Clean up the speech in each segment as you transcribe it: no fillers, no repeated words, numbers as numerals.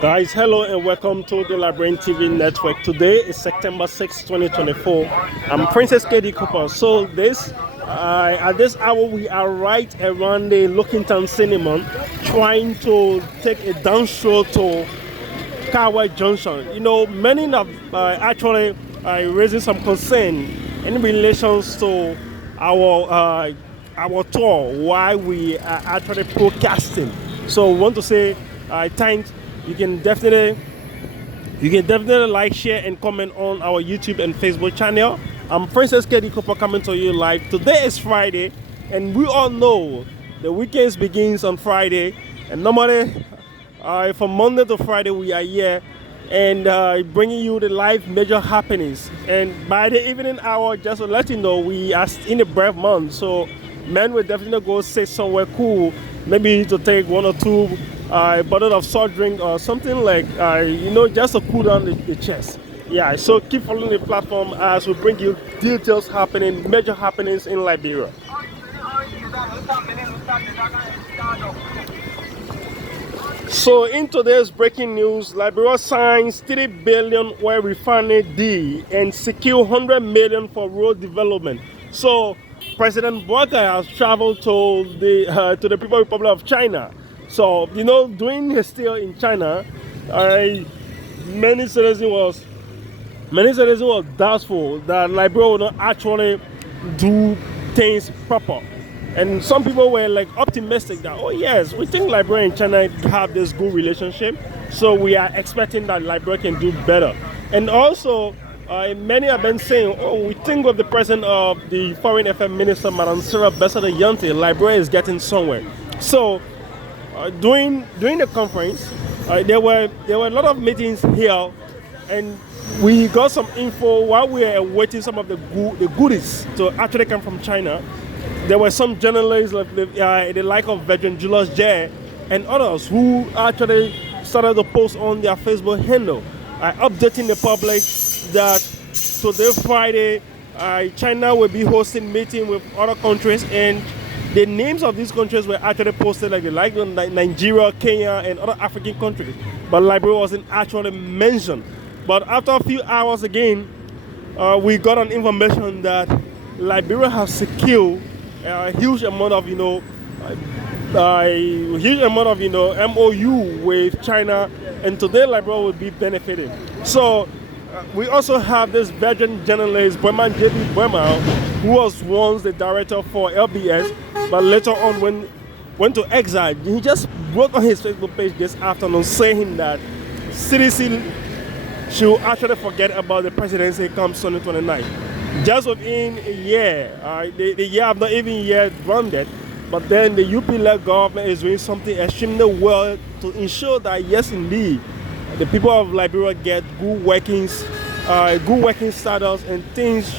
Guys, hello and welcome to the Lian TV network. Today is September 6, 2024. I'm Princess KD Cooper. So at this hour, we are right around the Logan Town cinema, trying to take a downstroll to Hightlight Junction. You know, many have actually raising some concern in relations to our tour, why we are actually broadcasting. So we want to say thanks. You can definitely like, share, and comment on our YouTube and Facebook channel. I'm Princess KD Cooper coming to you live. Today is Friday, and we all know the weekends begins on Friday. And normally, from Monday to Friday, we are here and bringing you the live major happenings. And by the evening hour, just to let you know, we are in the brave month, so men will definitely go sit somewhere cool, maybe to take one or two bottle of soft drink or something like, just to cool down the chest. Yeah, so keep following the platform as we bring you details happening, major happenings in Liberia. So in today's breaking news, Liberia signs $3 billion oil refinery deal and secure $100 million for road development. So President Boakai has traveled to the People's Republic of China. So, during his stay in China, many citizens was doubtful that Liberia would not actually do things proper. And some people were like optimistic that, oh yes, we think Liberia and China have this good relationship, so we are expecting that Liberia can do better. And also, many have been saying, oh, we think with the presence of the Foreign Affairs Minister, Madam Sarah Bessada-Yante, Liberia is getting somewhere. So, during the conference, there were a lot of meetings here, and we got some info while we were awaiting some of the goodies to actually come from China. There were some journalists like the like of Virgin Julius J and others who actually started to post on their Facebook handle, updating the public that today Friday, China will be hosting meeting with other countries, and the names of these countries were actually posted like Nigeria, Kenya, and other African countries, but Liberia wasn't actually mentioned. But after a few hours again, we got an information that Liberia has secured a huge amount of MOU with China, and today Liberia will be benefiting. So we also have this Virgin journalist, J.B. Burma, who was once the director for LBS, but later on went to exile. He just wrote on his Facebook page this afternoon saying that CDC should actually forget about the presidency come 2029. Just within a year, the year have not even yet rounded, but then the UP-led government is doing something extremely well to ensure that, yes, indeed, the people of Liberia get good working status, and things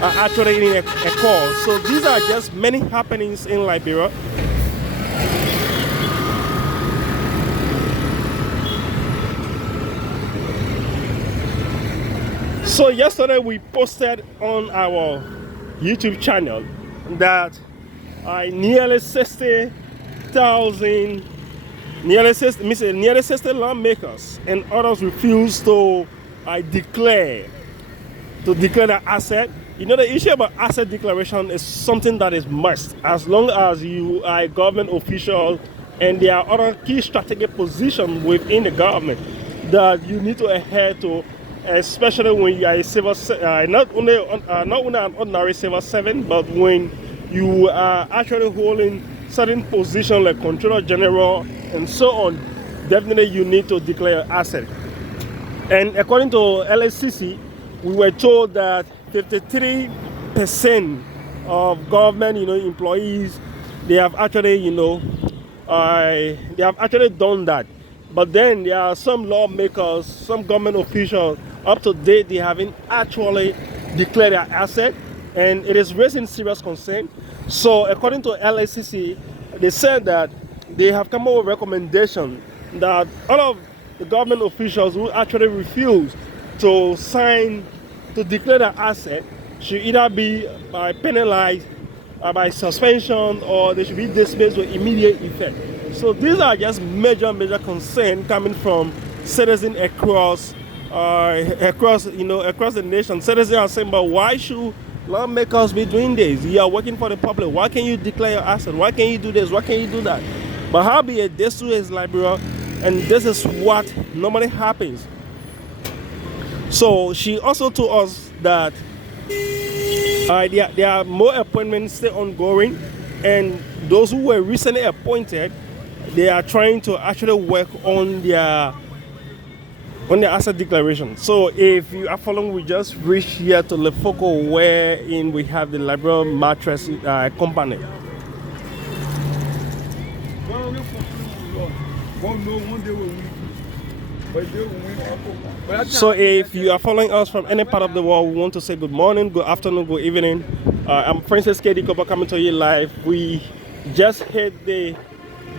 are actually in a call. So these are just many happenings in Liberia. So yesterday we posted on our YouTube channel that nearly 60 lawmakers and others refused to declare the asset. The issue about asset declaration is something that is must, as long as you are a government official and there are other key strategic positions within the government that you need to adhere to, especially when you are a civil, not only an ordinary civil servant, but when you are actually holding certain positions like Controller General and so on. Definitely you need to declare asset. And according to LSCC, we were told that 53% of government, employees, they have actually, done that. But then there are some lawmakers, some government officials, up to date, they haven't actually declared their asset, and it is raising serious concern. So according to LSCC, they said that they have come up with a recommendation that all of the government officials who actually refuse to declare their asset should either be penalized by suspension, or they should be dismissed with immediate effect. So these are just major concerns coming from citizens across across the nation. Citizens are saying, but why should lawmakers be doing this? You are working for the public. Why can't you declare your asset? Why can't you do this? Why can't you do that? But howbeit, this too is Liberia, and this is what normally happens. So she also told us that there are more appointments still ongoing, and those who were recently appointed, they are trying to actually work on their asset declaration. So if you are following, we just reached here to Lofa, wherein we have the Liberia mattress company. So if you are following us from any part of the world, we want to say good morning, good afternoon, good evening. I'm Princess KD Cooper coming to you live. We just hit the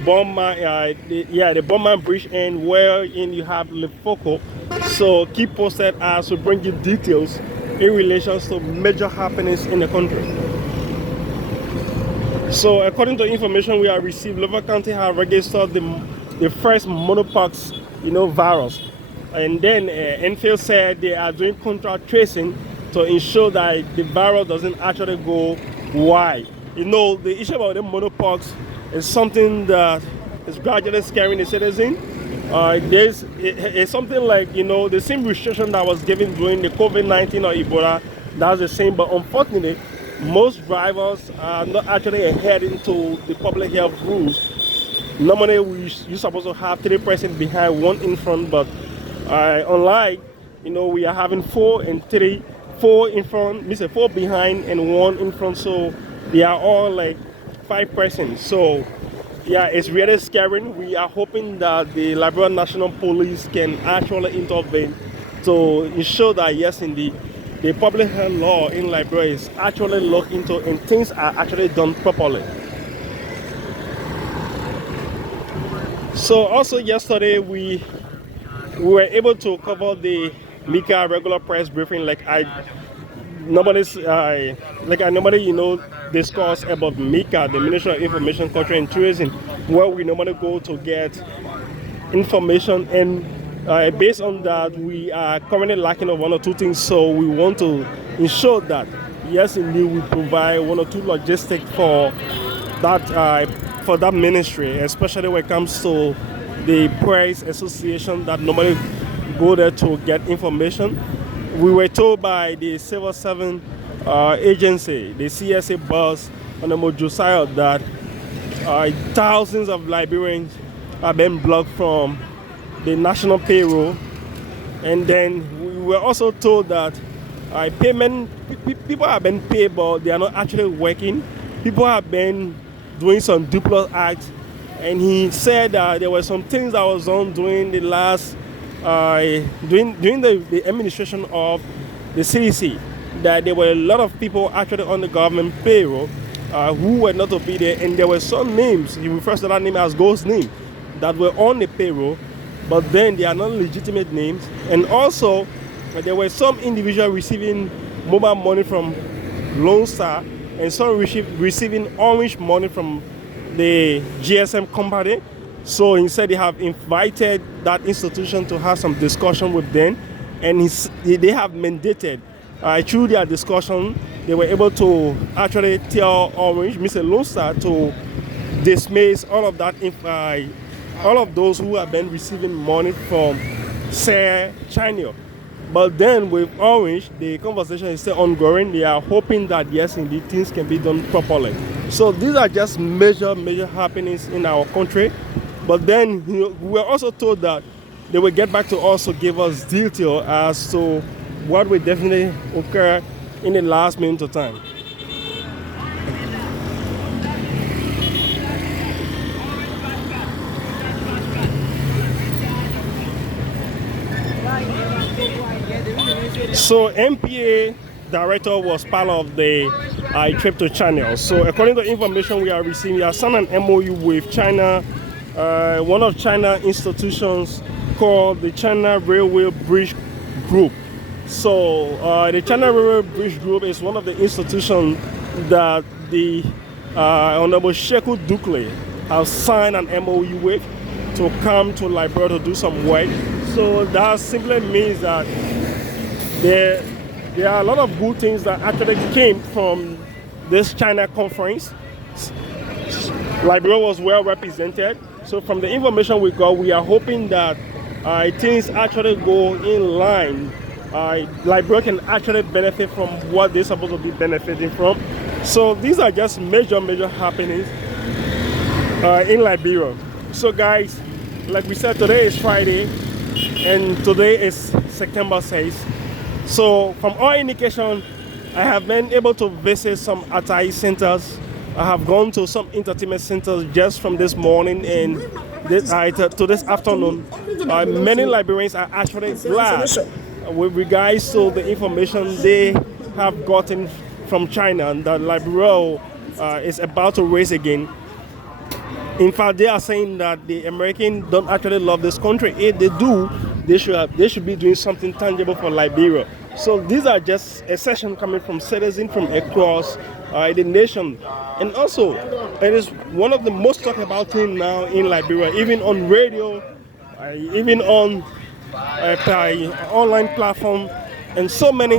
the Bomber Bridge end, wherein you have Lofa. So keep posted as we bring you details in relation to major happenings in the country. So according to information we have received, Lofa County have registered the first Monkeypox virus, and then Enfield said they are doing contact tracing to ensure that the virus doesn't actually go wide. The issue about the Monkeypox is something that is gradually scaring the citizen. It's something like the same restriction that was given during the COVID-19 or Ebola. That's the same, but unfortunately most drivers are not actually adhering to the public health rules. Normally you're supposed to have 3 persons behind, 1 in front, but unlike we are having 4 and 3, 4 in front, means 4 behind and 1 in front, so they are all like 5 persons. So yeah, it's really scary. We are hoping that the Liberia National Police can actually intervene to ensure that yes indeed the public health law in Liberia is actually looked into and things are actually done properly. So also yesterday we were able to cover the MICA regular press briefing like I normally discuss about MICA, the Ministry of Information, Culture and Tourism, where we normally go to get information, and based on that we are currently lacking of 1 or 2 things, so we want to ensure that yes indeed we provide 1 or 2 logistics for that ministry, especially when it comes to the press association that normally go there to get information. We were told by the Civil Servant Agency, the CSA boss, Honorable Josiah, that thousands of Liberians have been blocked from the national payroll. And then we were also told that people have been paid, but they are not actually working. People have been doing some duplicate acts, and he said that there were some things that was done during the last during the administration of the CDC, that there were a lot of people actually on the government payroll who were not to be there, and there were some names, he refers to that name as ghost name, that were on the payroll, but then they are not legitimate names. And also there were some individuals receiving mobile money from Lone Star, and some receiving orange money from the GSM company. So he said they have invited that institution to have some discussion with them, and they have mandated through their discussion they were able to actually tell Orange, Mr. Lone Star, to dismiss all of that, all of those who have been receiving money from China. But then with Orange, the conversation is still ongoing. They are hoping that yes indeed things can be done properly. So these are just major happenings in our country. But then we were also told that they will get back to us to give us detail as to what will definitely occur in the last minute of time. So MPA director was part of the trip to China. So according to information we are receiving, we have signed an MOU with China, one of China institutions called the China Railway Bridge Group. So the China Railway Bridge Group is one of the institutions that the Honorable Dukuly has signed an MOU with to come to Liberia to do some work. So that simply means that there are a lot of good things that actually came from this China conference. Liberia was well represented. So from the information we got, we are hoping that things actually go in line. Liberia can actually benefit from what they're supposed to be benefiting from. So these are just major happenings in Liberia. So guys, like we said, today is Friday and today is September 6th. So from all indication, I have been able to visit some Atai centers. I have gone to some entertainment centers just from this morning and to this afternoon. Many Liberians are actually glad with regards to the information they have gotten from China and that Liberia is about to raise again. In fact, they are saying that the Americans don't actually love this country. If they do, they should be doing something tangible for Liberia. So these are just a session coming from citizens from across the nation. And also, it is one of the most talked about things now in Liberia, even on radio, even on online platform, and so many,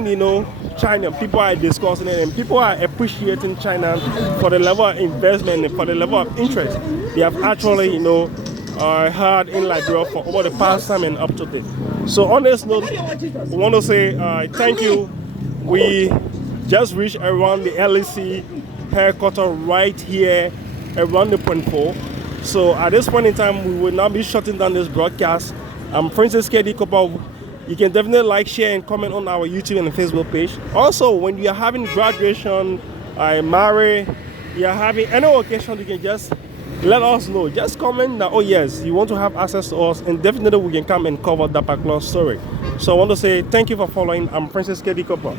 China people are discussing it, and people are appreciating China for the level of investment and for the level of interest they have actually, had in Liberia for over the past time and up to date. So on this note, we want to say thank you. We just reached around the LEC headquarters right here around the Point Four. So at this point in time, we will now be shutting down this broadcast. I'm Francis KD Cooper. You can definitely like, share, and comment on our YouTube and Facebook page. Also, when you are having graduation, marry, you are having any occasion, you can just let us know. Just comment that, oh yes, you want to have access to us, and definitely we can come and cover that particular story. So I want to say thank you for following. I'm Francis KD Cooper.